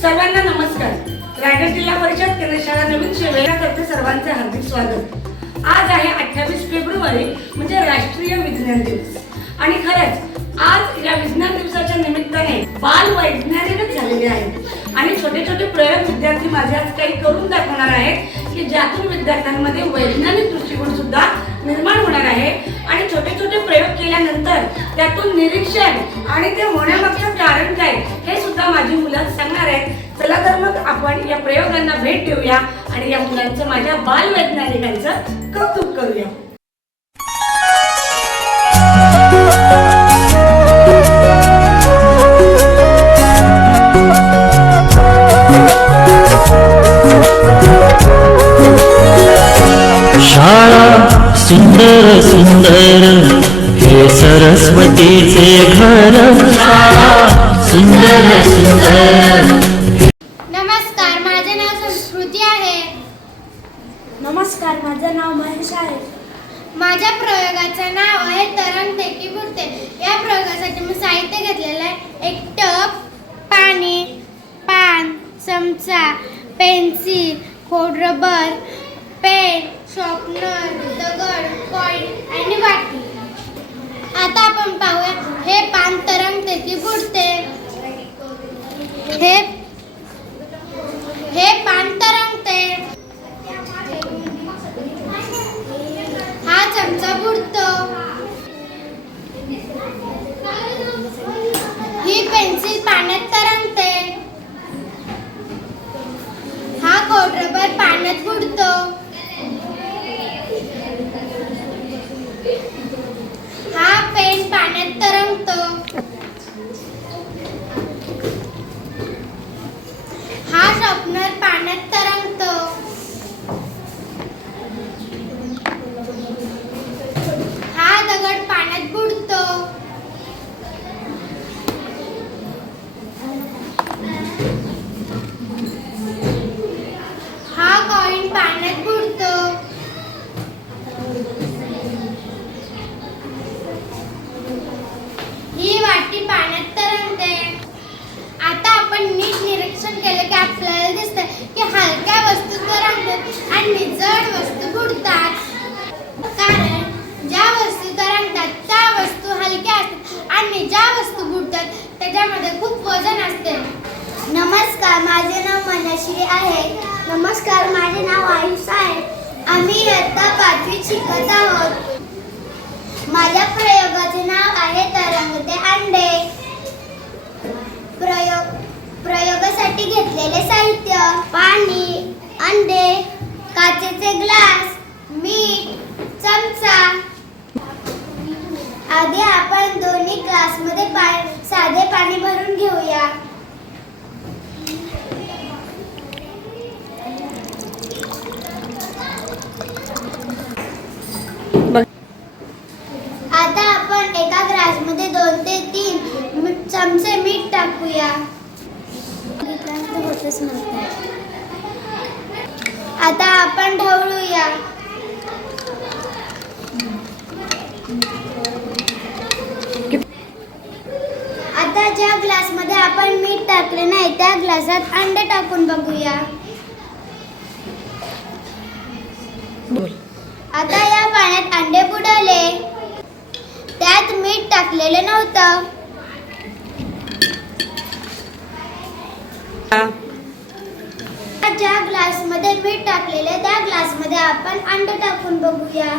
सर्वांना नमस्कार. रायगड जिल्हा परिषद केंद्र शाळा नवीन सेवेकरते सर्वांचे हार्दिक स्वागत. आज आहे 28 फेब्रुवारी म्हणजे राष्ट्रीय विज्ञान दिवस. आणि खरंच आज या विज्ञान दिवसाच्या निमित्ताने बाल वैज्ञानिकच झालेले आहेत आणि छोटे छोटे प्रयोग विद्यार्थी माझे आज काही करून दाखवणार आहेत की ज्यातून विद्यार्थ्यांमध्ये वैज्ञानिक दृष्टिकोन सुद्धा निर्माण होणार आहे. आणि छोटे छोटे प्रयोग केल्यानंतर त्यातून निरीक्षण आणि ते होण्यामागचं कारण काय हे सुद्धा माझी मुलं सांगणार आहेत. चला तर मग आपण या प्रयोगांना भेट देऊया आणि या मुलांचं माझ्या बाल वैज्ञानिकांचं कौतुक करूया. शाळा सुंदर सुंदर हे सरस्वतीचे घर. सुंदर सुंदर. नमस्कार, माझे नाव संस्कृती आहे. नमस्कार, माझं नाव महेश आहे. माझ्या प्रयोगाचं नाव आहे तरंगते की बुडते. या प्रयोगासाठी मी साहित्य घेतलेलं आहे. एक टब, पाणी, पान, चमचा, पेन्सिल, खोड रबर, पेन, शॉर्पनर, दगड, कॉइन आणि वाटी. आता आपण पाहूया हे पान तरंगते की बुडते. हे पान तरंगते. हा चमचा बुडतो. ही पेन्सिल पाण्यात तरंगते. हा खोड रबर पाण्यात बुडतो. हा पेन पाण्यात तरंगतो. हा शॉर्पनर पाण्यात तरंगतो. हा दगड पाण्यात बुडतो. हा कॉइन पाण्यात बुडतो. ही वाटी पाण्यात तरंगते. आता आपण नीट निरीक्षण केलं की आपल्याला दिसतं की हलक्या वस्तू तरंगतात आणि जड वस्तू बुडतात. कारण ज्या वस्तू तरंगतात त्या वस्तू हलक्या असतात आणि ज्या वस्तू बुडतात त्याच्यामध्ये खूप वजन असते. नमस्कार, माझे नाव मनश्री आहे. नमस्कार, माझे नाव आयुष आहे. आम्ही इयत्ता 5वीत शिकत आहोत. माझ्या प्रयोगाचे नाव आहे तरंगते अंडे. प्रयोगासाठी घेतलेले साहित्य: पाणी, अंडे, काचेचे ग्लास, मीठ, चमचा. आधी आपण दोन्ही ग्लासमध्ये साधे पाणी भरून घेऊया. आता आपण एका ग्लासमध्ये 2 ते 3 चमचे मीठ टाकूया. आता आपण ढवळूया. आता ज्या ग्लासमध्ये आपण मीठ टाकले नाही त्या ग्लासात अंडे टाकून बघूया. आता या पाण्यात अंडे बुडवले. त्यात मीठ टाकलेले नव्हतं. ज्या ग्लासमध्ये मीठ टाकलेले त्या ग्लासमध्ये आपण अंडे टाकून बघूया.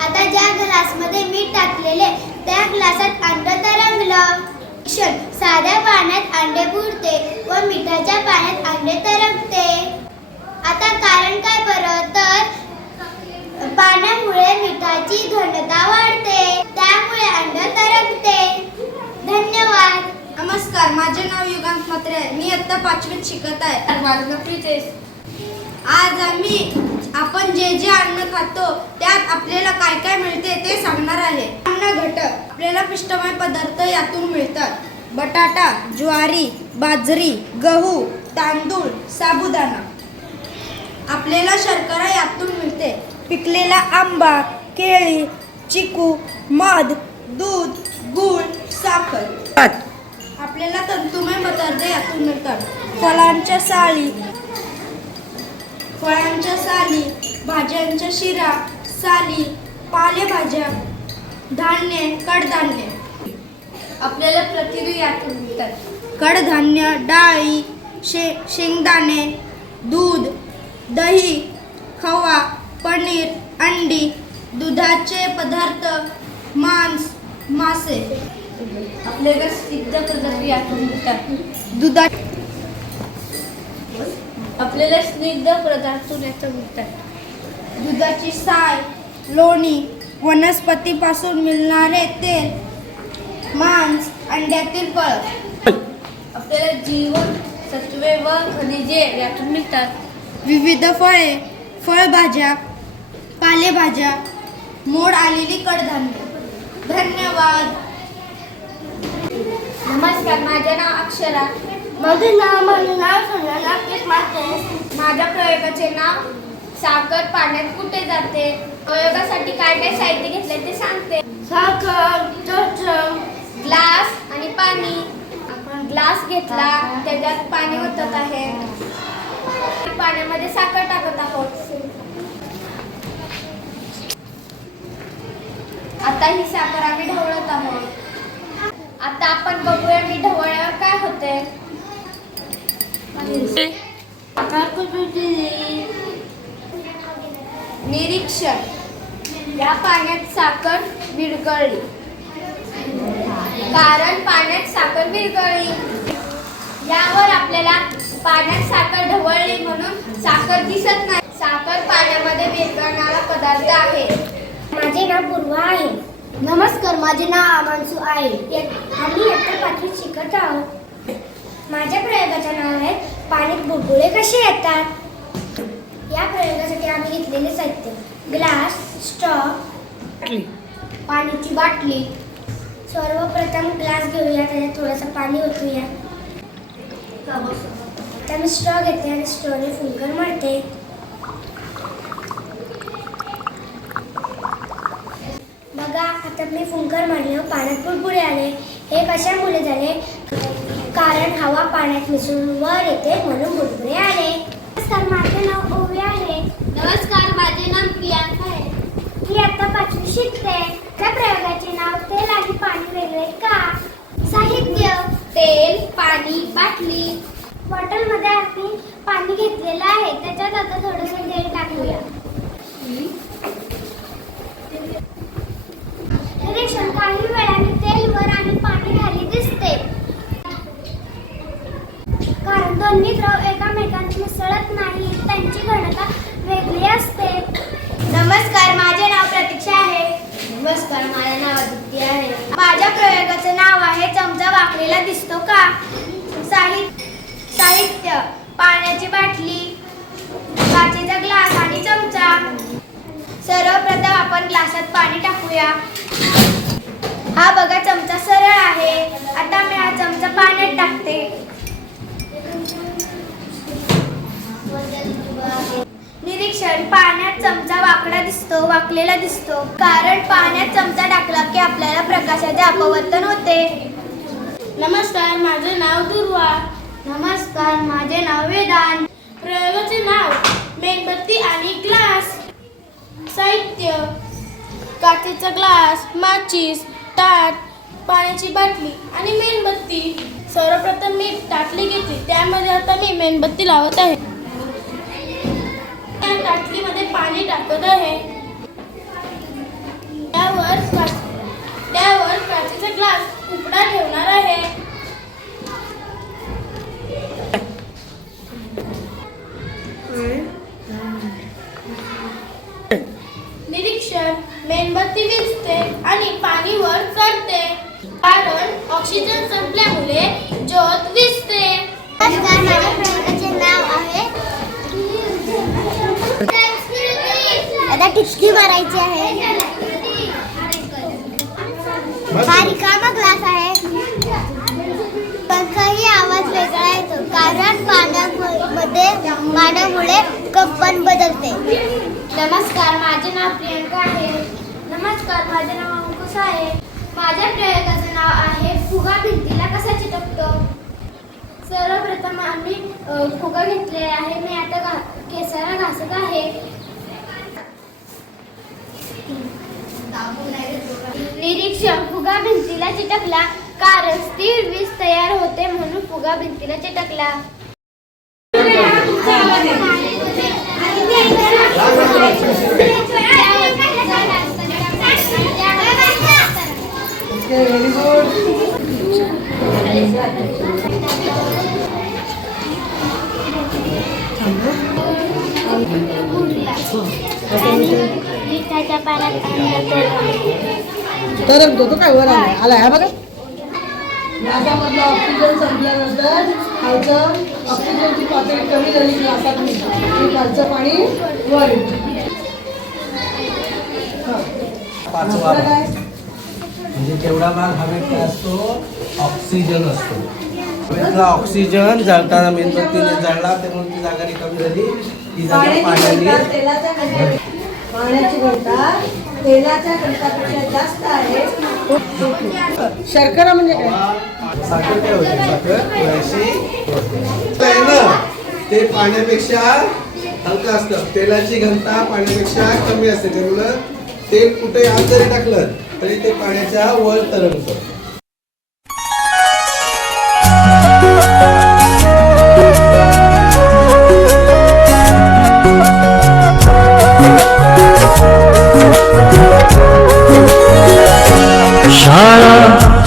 आता ज्या ग्लासमध्ये मीठ टाकलेले त्या ग्लासात अंडे तरंगलं. साध्या पाण्यात अंडे बुडते व मिठाच्या पाण्यात अंडे तरंगते. आता कारण काय बरं? तर पाण्यामुळे मिठाची घनता वाढते, त्यामुळे अंडे तरंगते. धन्यवाद. नमस्कार, माझे नाव युगांत म्हात्रे आहे. मी इयत्ता 5वीत शिकत आहे. वर्ग प्रितेश. आज आपण जे जे अन्न खातो त्यात आपल्याला काय काय मिळते ते सांगणार आहे. अन्न घटक. आपल्याला पिष्टमय पदार्थ यातून मिळतात. बटाटा, ज्वारी, बाजरी, गहू, तांदूळ, साबुदाणा. आपल्याला शर्करा यातून मिळते. पिकलेला आंबा, केळी, चिकू, मध, दूध, गूळ, साखर. आपल्याला तंतुमय पदार्थ यातून मिळतात. फळांच्या साली, भाज्यांच्या शिरा, साली, पालेभाज्या, धान्य, कडधान्य. आपल्याला प्रथिने यातून मिळतात. कडधान्य, डाळी, शेंगदाणे, दूध, दही, खवा, पनीर, अंडी, दुधाचे पदार्थ, मांस, मासे. आपल्याला स्निग्ध पदार्थ यातून मिळतात. आपल्याला स्निग्ध पदार्थ यातून मिळतात. दुधाची साय, लोणी, वनस्पतीपासून मिळणारे तेल, मांस, अंड्यातील फळ. आपल्याला जीवन सत्वे व खनिजे यातून मिळतात. विविध फळे, फळभाज्या, पालेभाज्या, मोड आलेली कडधान्य. धन्यवाद. नमस्कार, माझे नाव अक्षरा. माझे नाव सोनाला केस माते. माझ्या प्रयोगाचे नाव साखर पाण्यात कुठे जाते. प्रयोगासाठी काय काय साहित्य घेतले ते सांगते. साखर, चमचम, ग्लास आणि पाणी. आपण ग्लास घेतला, त्याच्यात पाणी ओतत आहे. पाण्यामध्ये साखर टाकत आहोत. आता ही साखर आम्ही ढवळत आहोत. आता आपण बघूया मी ढवळल्यावर काय होते. निरीक्षण, या पाण्यात साखर विरघळली. कारण पाण्यात साखर विरघळली. यावर आपल्याला पाण्यात साखर ढवळली म्हणून साखर दिसत नाही. साखर पाण्यामध्ये विरघळणारा पदार्थ आहे. माझे नाव पूर्वा आहे. नमस्कार, माझे नाव आमांसू आहे. आम्ही इयत्ता 5वीत शिकत आहोत. माझ्या प्रयोगाचे नाव आहे पाण्यात बुडबुडे कसे येतात. या प्रयोगासाठी आम्ही घेतलेले साहित्य: ग्लास, स्ट्रॉ, पाण्याची बाटली. सर्वप्रथम ग्लास घेऊया, त्याच्यात थोडंसं पाणी ओतूया. आता मी स्ट्रॉ घेते आणि स्ट्रॉने फुंकर मारते. बघा, आता मी फुंकर मारल्यावर पाण्यात बुडबुडे आले. हे कशामुळे झाले? कारण हवा पाण्यात मिसळून वर येते म्हणून बुडबुडे आले. नमस्कार, माझे नाव ओवी आहे. नमस्कार, माझे नाव प्रियांका आहे. मी आता 5वी शिकते. त्या प्रयोगाचे नाव तेल आणि पाणी वेगळे का? साहित्य: तेल, पाणी, बाटली. बॉटलमध्ये आम्ही पाणी घेतलेलं आहे, त्याच्यात आता थोडंसं तेल टाकूया. निरीक्षण: काही वेळाने तेल वर आणि पाणी खाली दिसते. कारण दोन्ही द्रव एकमेकांत मिसळत नाही, त्यांची घनता वेगळी असते. नमस्कार, माझे नाव प्रतीक्षा आहे. नमस्कार, माझे नाव आदित्य आहे. माझ्या प्रयोगाचे नाव आहे चमचा वाकलेला दिसतो का? साहित्य: पाण्याची बाटली, काचेचा ग्लास आणि चमचा. सर्वप्रथम आपण ग्लासात पाणी टाकूया. हा बघा, चमचा सरळ आहे. आता मी हा चमचा पाण्यात टाकते. निरीक्षण: पाण्यात चमचा वाकलेला दिसतो. कारण पाण्यात चमचा टाकला की आपल्याला प्रकाशाचे अपवर्तन होते. नमस्कार, माझे नाव दुर्वा. नमस्कार, माझे नाव वेदांत. प्रयोगाचे नाव मेणबत्ती आणि ग्लास. साहित्य: काचेचा ग्लास, माचीस, ताट, पाण्याची बाटली आणि मेणबत्ती. सर्वप्रथम मी ताटली घेतली, त्यामध्ये आता मी मेणबत्ती लावत आहे. त्या ताटलीमध्ये पाणी टाकत आहे. त्यावर काचेचा ग्लास उघडा ठेवणार आहे. निरीक्षण: मेणबत्ती विझते आणि पाणी वर चढते. कारण ऑक्सिजन संपल्यामुळे ज्योत विझते. नमस्कार, माझ्या प्रयोगाचे नाव आहे. आता टिचकी मारायची आहे. हा रिकामा ग्लास आहे. पंखाही आवाज वेगळा येतो कारण पाण्यात पाण्यामुळे कंपन बदलते. नमस्कार, माझे नाव प्रियंका आहे. नमस्कार, माझे नाव अंकुश आहे. माझ्या प्रयोगाचं नाव आहे फुगा भिंतीला कसा चिटकतो. सर्वप्रथम आम्ही फुगा घेतलेला आहे. मी आता केसाला घासत आहे. निरीक्षण, फुगा भिंतीला चिटकला कारण स्थिर वीज तयार होते म्हणून फुगा भिंतीला चिटकला. तुमचा आवाज व्हेरी गुड. मिठाच्या पाण्यात तरंगतो तो काय वर आला हा बघा. ग्लासामधलं ऑक्सिजन संपल्यानंतर खालचं ऑक्सिजनची पातळी कमी झाली ग्लासात की खालचं पाणी वर येतं. पाचवा म्हणजे तेवढा भाग हवेत काय असतो, ऑक्सिजन असतो. हवेतला ऑक्सिजन जळताना मेणबत्तीने जळला त्यामुळे ती जागा रिकामी झाली. ती जागा पाण्याने पाण्याची घनता तेलाच्या घनतापेक्षा जास्त आहे. शर्करा म्हणजे काय? साखर काय होते, साखर थोडीशी आहे ना, ते पाण्यापेक्षा हलका असतं. तेलाची घनता पाण्यापेक्षा कमी असते त्यामुळं तेल कुठे आत जरी टाकलं तरी ते पाण्याच्या वर तरंगतं. शाळा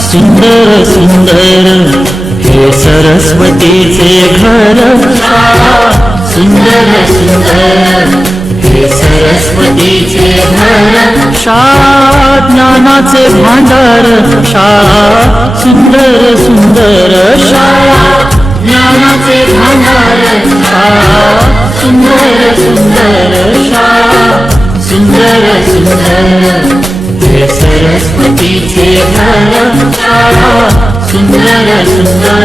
सुंदर सुंदर हे सरस्वतीचे घर. शाळा सुंदर सुंदर हे सरस्वतीचे घर. शाळा ज्ञानाचे भांडार. शाळा सुंदर सुंदर. शाळा ज्ञानाचे भांडार. शाळा सुंदर सुंदर. शाळा सुंदर सुंदर हे सरस्वतीचे घर. शाळा सुंदर सुंदर.